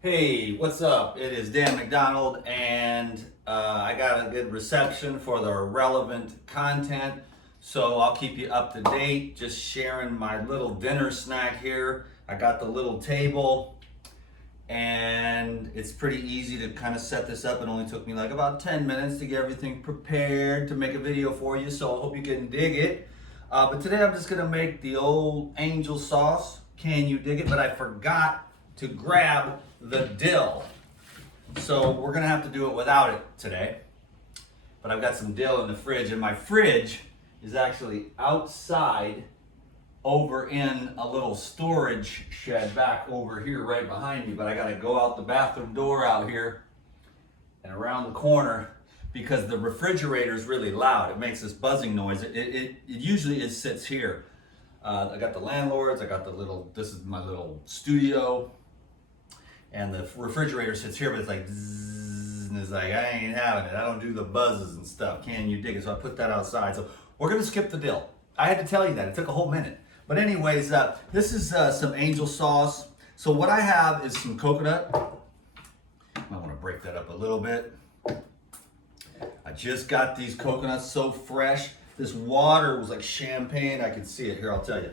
Hey, what's up? It is Dan McDonald, and I got a good reception for the relevant content, so I'll keep you up to date. Just sharing my little dinner snack here. I got the little table, and it's pretty easy to kind of set this up. It only took me like about 10 minutes to get everything prepared to make a video for you, so I hope you can dig it. But today I'm just gonna make the old angel sauce. Can you dig it? But I forgot to grab the dill. So we're gonna have to do it without it today. But I've got some dill in the fridge, and my fridge is actually outside over in a little storage shed back over here right behind me. But I gotta go out the bathroom door out here and around the corner because the refrigerator is really loud. It makes this buzzing noise. It usually sits here. I got the landlords, I got the little, this is my little studio, and the refrigerator sits here, but it's like zzz, and it's like, I ain't having it. I don't do the buzzes and stuff. Can you dig it? So I put that outside. So we're gonna skip the dill. I had to tell you that. It took a whole minute. But anyways, this is some angel sauce. So what I have is some coconut. I want to break that up a little bit. I just got these coconuts so fresh. This water was like champagne. I can see it here, I'll tell you.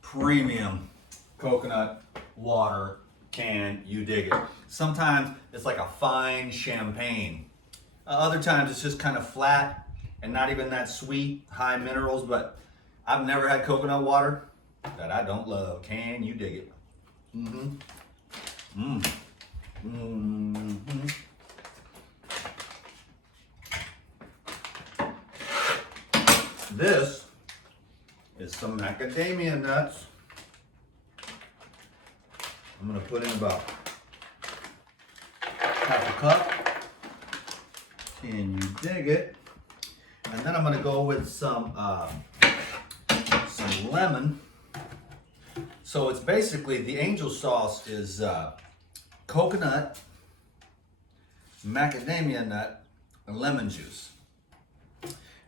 Premium coconut water, can you dig it? Sometimes it's like a fine champagne. Other times it's just kind of flat and not even that sweet, high minerals, but I've never had coconut water that I don't love. Can you dig it? Mm-hmm. Mm-hmm. This is some macadamia nuts. I'm gonna put in about half a cup. Can you dig it? And then I'm gonna go with some lemon. So it's basically, the angel sauce is coconut, macadamia nut, and lemon juice.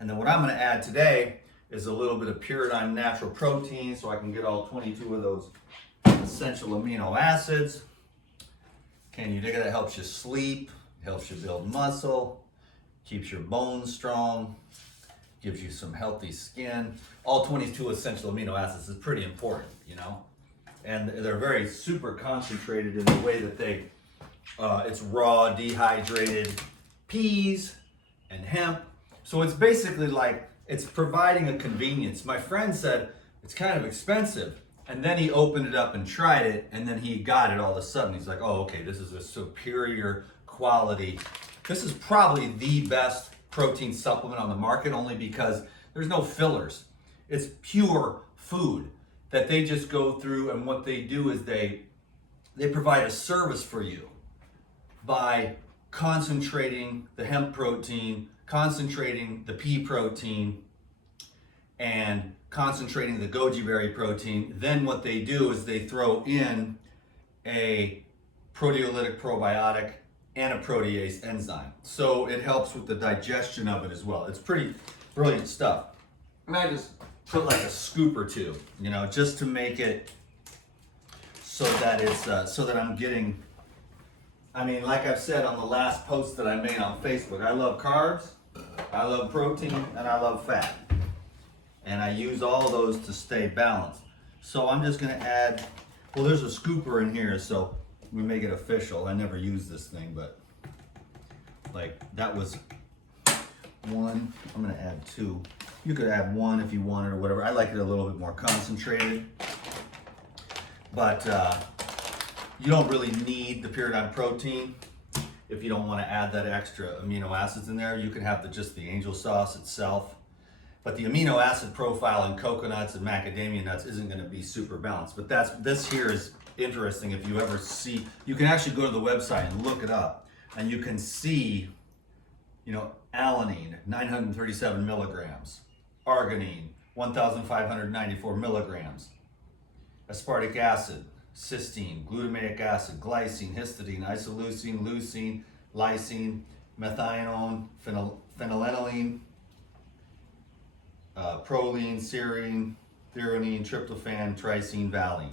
And then what I'm gonna add today is a little bit of Pyridine natural protein so I can get all 22 of those essential amino acids. Can you dig it? It helps you sleep, helps you build muscle, keeps your bones strong, gives you some healthy skin. All 22 essential amino acids is pretty important, you know? And they're very super concentrated in the way that they, it's raw, dehydrated peas and hemp. So it's basically like, it's providing a convenience. My friend said it's kind of expensive. And then he opened it up and tried it, and then he got it all of a sudden. He's like, oh, okay, this is a superior quality. This is probably the best protein supplement on the market, only because there's no fillers. It's pure food that they just go through, and what they do is they provide a service for you by concentrating the hemp protein, concentrating the pea protein, and concentrating the goji berry protein. Then what they do is they throw in a proteolytic probiotic and a protease enzyme. So it helps with the digestion of it as well. It's pretty brilliant stuff. And I just put like a scoop or two, you know, just to make it so that it's, so that I'm getting, I mean, like I've said on the last post that I made on Facebook, I love carbs, I love protein, and I love fat. And I use all of those to stay balanced. So I'm just gonna add, well, there's a scooper in here, so we make it official. I never use this thing, but like that was one. I'm gonna add two. You could add one if you wanted or whatever. I like it a little bit more concentrated, but you don't really need the Pyridine protein if you don't want to add that extra amino acids in there. You can have just the angel sauce itself. But the amino acid profile in coconuts and macadamia nuts isn't going to be super balanced. But this here is interesting. If you ever see, you can actually go to the website and look it up, and you can see, you know, alanine, 937 milligrams, arginine, 1,594 milligrams, aspartic acid, cysteine, glutamic acid, glycine, histidine, isoleucine, leucine, lysine, methionine, phenylalanine, proline, serine, threonine, tryptophan, trypsin, valine.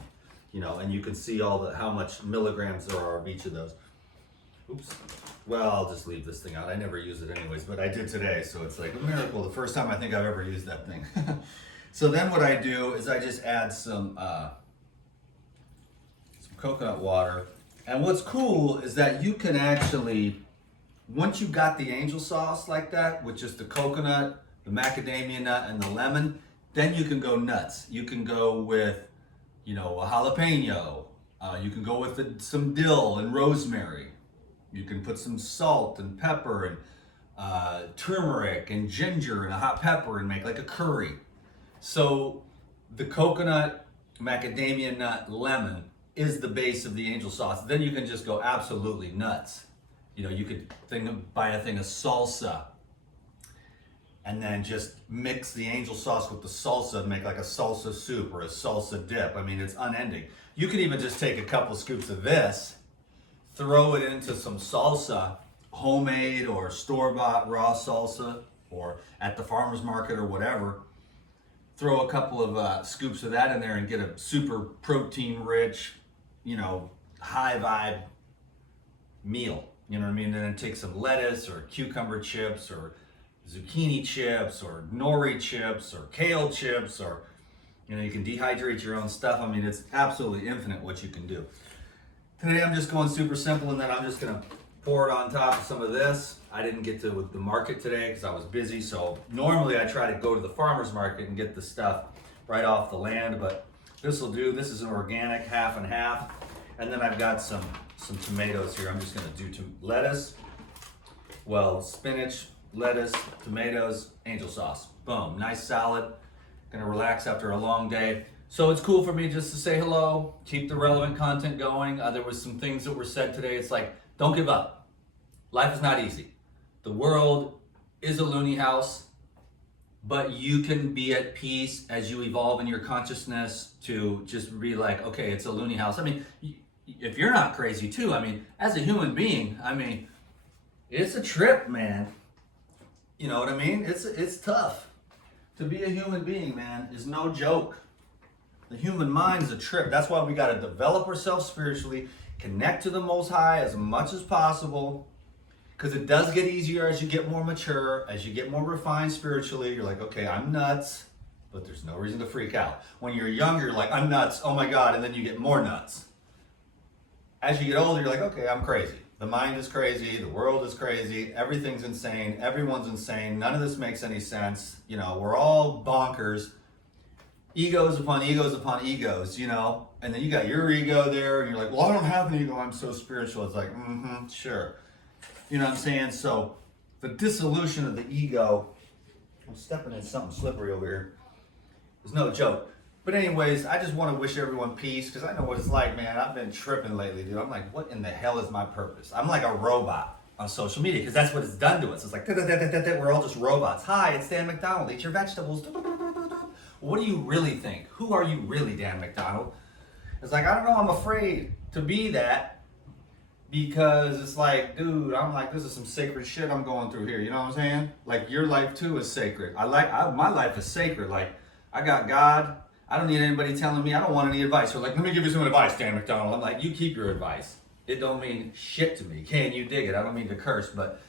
You know, and you can see all the how much milligrams there are of each of those. Oops. Well, I'll just leave this thing out. I never use it anyways, but I did today, so it's like a miracle. The first time I think I've ever used that thing. So then what I do is I just add some coconut water. And what's cool is that you can actually, once you got the angel sauce like that, with just the coconut, the macadamia nut, and the lemon, then you can go nuts. You can go with, you know, a jalapeno. You can go with some dill and rosemary. You can put some salt and pepper and turmeric and ginger and a hot pepper and make like a curry. So the coconut, macadamia nut, lemon is the base of the angel sauce. Then you can just go absolutely nuts. You know, you could buy a thing of salsa and then just mix the angel sauce with the salsa and make like a salsa soup or a salsa dip. I mean, it's unending. You could even just take a couple scoops of this, throw it into some salsa, homemade or store-bought raw salsa, or at the farmer's market or whatever. Throw a couple of scoops of that in there and get a super protein-rich, you know, high vibe meal. You know what I mean? And then take some lettuce or cucumber chips or zucchini chips or nori chips or kale chips, or, you know, you can dehydrate your own stuff. I mean, it's absolutely infinite what you can do. Today I'm just going super simple, and then I'm just gonna pour it on top of some of this. I didn't get to the market today because I was busy, so normally I try to go to the farmer's market and get the stuff right off the land, but this will do. This is an organic half and half. And then I've got some tomatoes here. I'm just gonna do lettuce, well, spinach, lettuce, tomatoes, angel sauce. Boom, nice salad. Gonna relax after a long day. So it's cool for me just to say hello, keep the relevant content going. There was some things that were said today. It's like, don't give up. Life is not easy. The world is a loony house, but you can be at peace as you evolve in your consciousness to just be like, okay, it's a loony house. I mean, if you're not crazy too, I mean, as a human being, I mean, it's a trip, man. You know what I mean? It's tough. To be a human being, man, is no joke. The human mind is a trip. That's why we got to develop ourselves spiritually, connect to the Most High as much as possible, because it does get easier as you get more mature, as you get more refined spiritually. You're like, okay, I'm nuts, but there's no reason to freak out. When you're younger, you're like, I'm nuts, oh my God, and then you get more nuts. As you get older, you're like, okay, I'm crazy. The mind is crazy, the world is crazy, everything's insane, everyone's insane, none of this makes any sense. You know, we're all bonkers. Egos upon egos upon egos, you know, and then you got your ego there, and you're like, well, I don't have an ego, I'm so spiritual. It's like, sure. You know what I'm saying? So the dissolution of the ego, I'm stepping in something slippery over here, is no joke. But anyways, I just want to wish everyone peace, because I know what it's like, man. I've been tripping lately, dude. I'm like, what in the hell is my purpose? I'm like a robot on social media, because that's what it's done to us. It's like, we're all just robots. Hi, it's Dan McDonald. Eat your vegetables. What do you really think? Who are you really, Dan McDonald? It's like, I don't know, I'm afraid to be that, because it's like, dude, I'm like, this is some sacred shit I'm going through here. You know what I'm saying? Like, your life too is sacred. My life is sacred. Like, I got God. I don't need anybody telling me. I don't want any advice. So like, let me give you some advice, Dan McDonald. I'm like, you keep your advice. It don't mean shit to me. Can you dig it? I don't mean to curse, but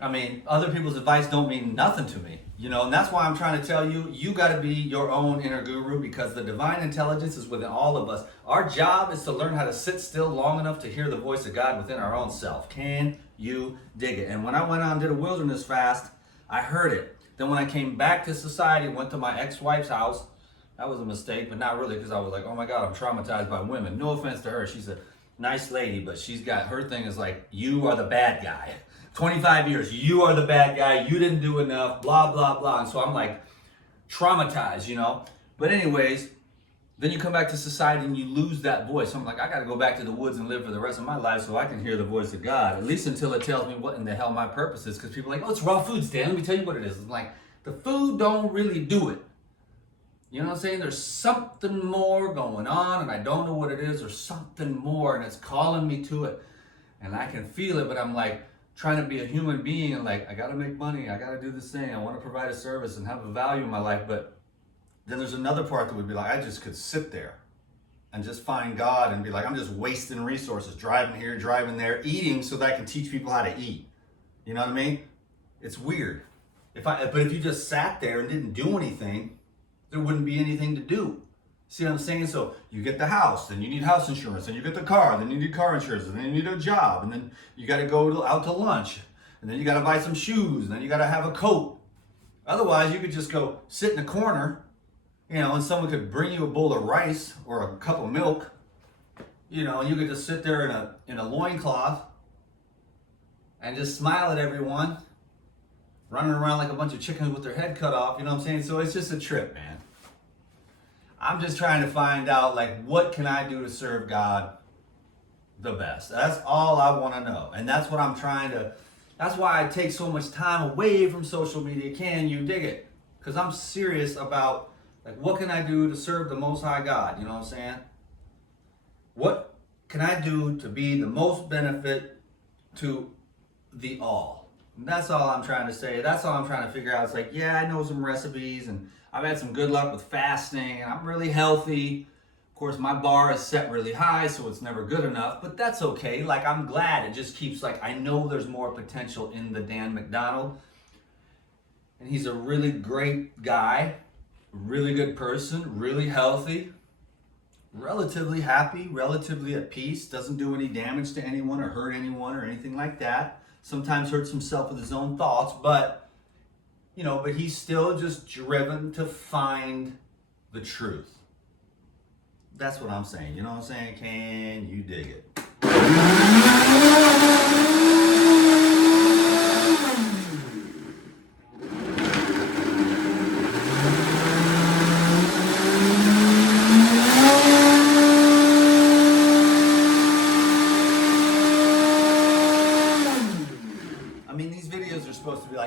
I mean, other people's advice don't mean nothing to me, you know, and that's why I'm trying to tell you, you got to be your own inner guru, because the divine intelligence is within all of us. Our job is to learn how to sit still long enough to hear the voice of God within our own self. Can you dig it? And when I went on and did a wilderness fast, I heard it. Then when I came back to society, went to my ex-wife's house, that was a mistake, but not really, because I was like, oh my God, I'm traumatized by women. No offense to her. She's a nice lady, but she's got, her thing is like, you are the bad guy. 25 years, you are the bad guy, you didn't do enough, blah, blah, blah. And so I'm like traumatized, you know? But anyways, then you come back to society and you lose that voice. So I'm like, I gotta go back to the woods and live for the rest of my life so I can hear the voice of God, at least until it tells me what in the hell my purpose is. Because people are like, oh, it's raw foods, Dan, let me tell you what it is. I'm like, the food don't really do it. You know what I'm saying? There's something more going on, and I don't know what it is. There's something more, and it's calling me to it. And I can feel it, but I'm like, trying to be a human being, and like, I gotta make money, I gotta do this thing, I wanna provide a service and have a value in my life, but Then there's another part that would be like, I just could sit there and just find God and be like, I'm just wasting resources, driving here, driving there, eating so that I can teach people how to eat. You know what I mean? It's weird. But if you just sat there and didn't do anything, there wouldn't be anything to do. See what I'm saying? So you get the house, then you need house insurance, then you get the car, then you need car insurance, and then you need a job, and then you got to go out to lunch, and then you got to buy some shoes, and then you got to have a coat. Otherwise, you could just go sit in a corner, and someone could bring you a bowl of rice or a cup of milk, and you could just sit there in a loincloth and just smile at everyone, running around like a bunch of chickens with their head cut off, you know what I'm saying? So it's just a trip, man. I'm just trying to find out, like, what can I do to serve God the best? That's all I want to know. And that's what I'm that's why I take so much time away from social media. Can you dig it? Because I'm serious about, like, what can I do to serve the Most High God? You know what I'm saying? What can I do to be the most benefit to the all? And that's all I'm trying to say. That's all I'm trying to figure out. It's like, yeah, I know some recipes, and I've had some good luck with fasting, and I'm really healthy. Of course, my bar is set really high, so it's never good enough, but that's okay. Like, I'm glad it just keeps, like, I know there's more potential in the Dan McDonald, and he's a really great guy, really good person, really healthy, relatively happy, relatively at peace, doesn't do any damage to anyone or hurt anyone or anything like that. Sometimes hurts himself with his own thoughts, but he's still just driven to find the truth. That's what I'm saying. You know what I'm saying? Can you dig it?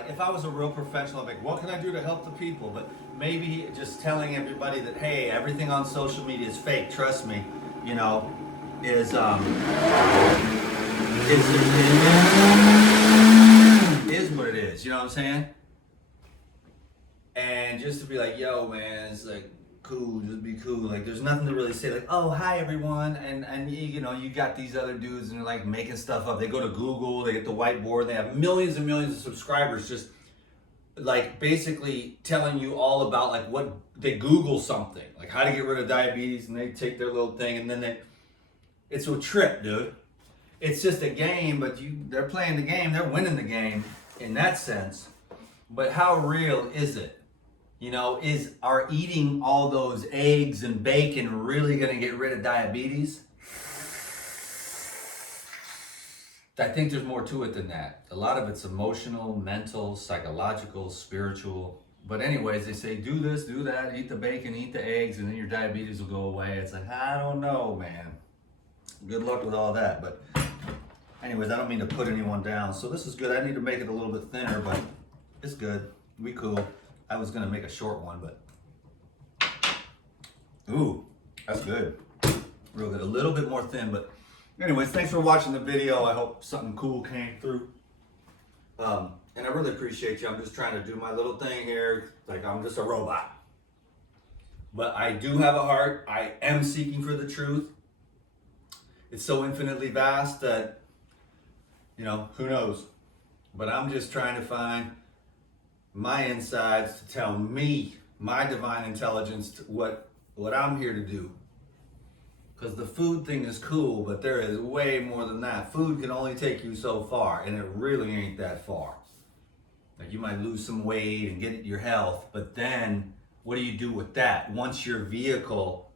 If I was a real professional, I'd be like, what can I do to help the people? But maybe just telling everybody that, hey, everything on social media is fake, trust me, is what it is, you know what I'm saying? And just to be like, yo, man, it's like, cool, just be cool. Like, there's nothing to really say, like, oh, hi, everyone. And you got these other dudes, and they're, like, making stuff up. They go to Google, they get the whiteboard, they have millions and millions of subscribers just, like, basically telling you all about, like, what they Google something, like how to get rid of diabetes, and they take their little thing, and then it's a trip, dude. It's just a game, but they're playing the game, they're winning the game in that sense. But how real is it? Are eating all those eggs and bacon really going to get rid of diabetes? I think there's more to it than that. A lot of it's emotional, mental, psychological, spiritual. But anyways, they say, do this, do that, eat the bacon, eat the eggs, and then your diabetes will go away. It's like, I don't know, man. Good luck with all that. But anyways, I don't mean to put anyone down. So this is good. I need to make it a little bit thinner, but it's good. We cool. I was going to make a short one, but ooh, that's good. Real good. A little bit more thin, but anyways, thanks for watching the video. I hope something cool came through. And I really appreciate you. I'm just trying to do my little thing here. Like, I'm just a robot. But I do have a heart. I am seeking for the truth. It's so infinitely vast that, who knows? But I'm just trying to find my insides to tell me, my divine intelligence, what I'm here to do. Because the food thing is cool, but there is way more than that. Food can only take you so far, and it really ain't that far. Like, you might lose some weight and get your health, but then what do you do with that? Once your vehicle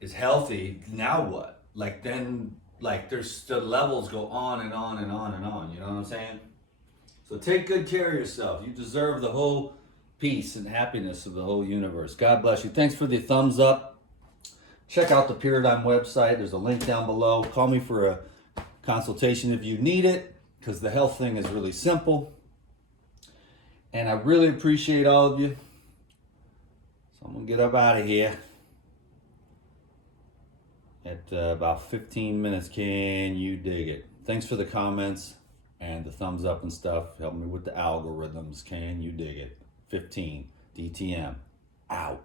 is healthy, now what? There's the levels go on and on and on and on, you know what I'm saying? So take good care of yourself. You deserve the whole peace and happiness of the whole universe. God bless you. Thanks for the thumbs up. Check out the Paradigm website. There's a link down below. Call me for a consultation if you need it, because the health thing is really simple. And I really appreciate all of you. So I'm going to get up out of here at about 15 minutes. Can you dig it? Thanks for the comments and the thumbs up and stuff. Help me with the algorithms. Can you dig it? 15 DTM out.